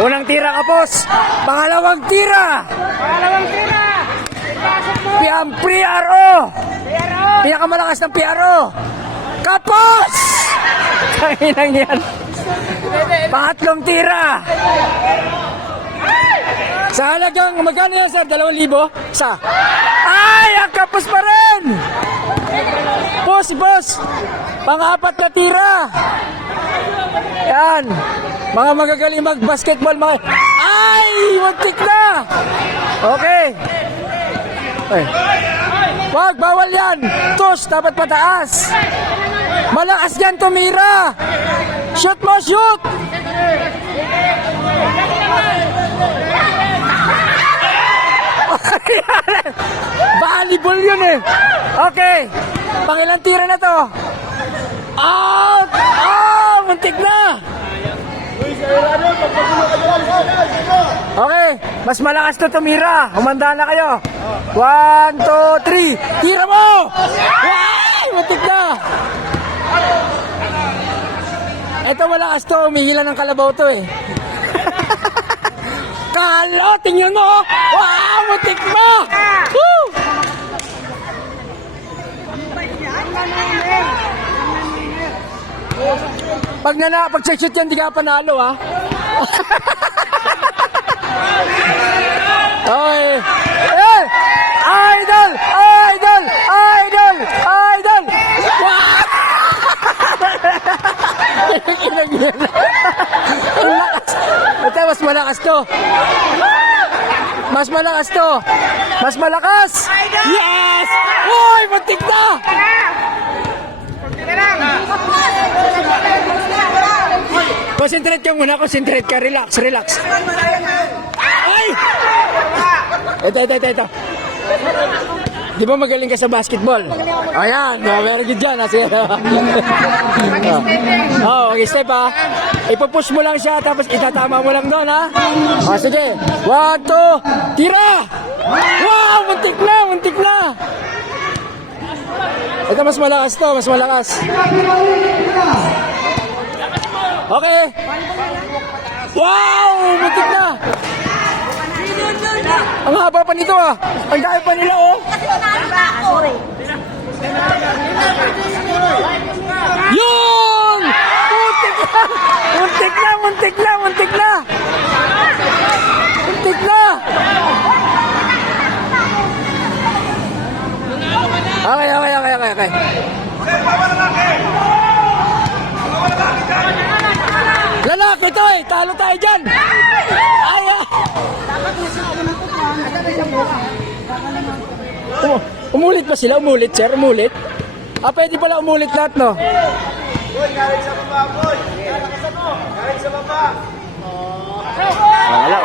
Unang tira, kapos. Pangalawang tira. Ang PRO. Pinakamalakas ng PRO. Kapos! Tanginang yan. Pangatlong tira. Sa halagang, magkano yan, sir? 2,000? Isa. Ay, ang kapos pa rin! Boss! Pang-apat na tira. Yan. Mga magagaling mag-basketball. Ay! Muntik na! Okay. Ay. Wag, bawal yan. Tos, dapat pataas. Malakas yan, tumira. Shoot mo, shoot! Volleyball yun eh. Okay. Pangilang tira na to? Out! Oh, muntik na! Okay, mas malakas to tumira. Humanda na kayo. 1, 2, 3. Tira mo! Ay, muntik na! Ito malakas to. Umihila ng kalabaw to eh. Kalo, tingnan mo! Wow, muntik mo! Woo! Pag sa shoot yan, di ka panalo, ha? Okay. Eh! Idol! Wow! Ito, mas malakas to. Mas malakas! Yes! Uy, muntik na! Concentrate ka muna, relax. Ay! Ito. Di ba magaling ka sa basketball? Ayan, very good dyan. Sige. Mag-step ha. Ipupush mo lang siya, tapos itatama mo lang doon ha. Sige. 1, 2, tira! Wow, muntik na! Ito, mas malakas. Okay. Wow, muntik na! Ang haba pa nito ah. Ang dami pa nila oh. Yun! Muntik na! Okay. Lalaki to eh. Talo tayo dyan. Umulit pa sila? Sir? Pwede pala umulit lahat, no? Boy, galing sa baba, boy. Galing sa baba. Wala.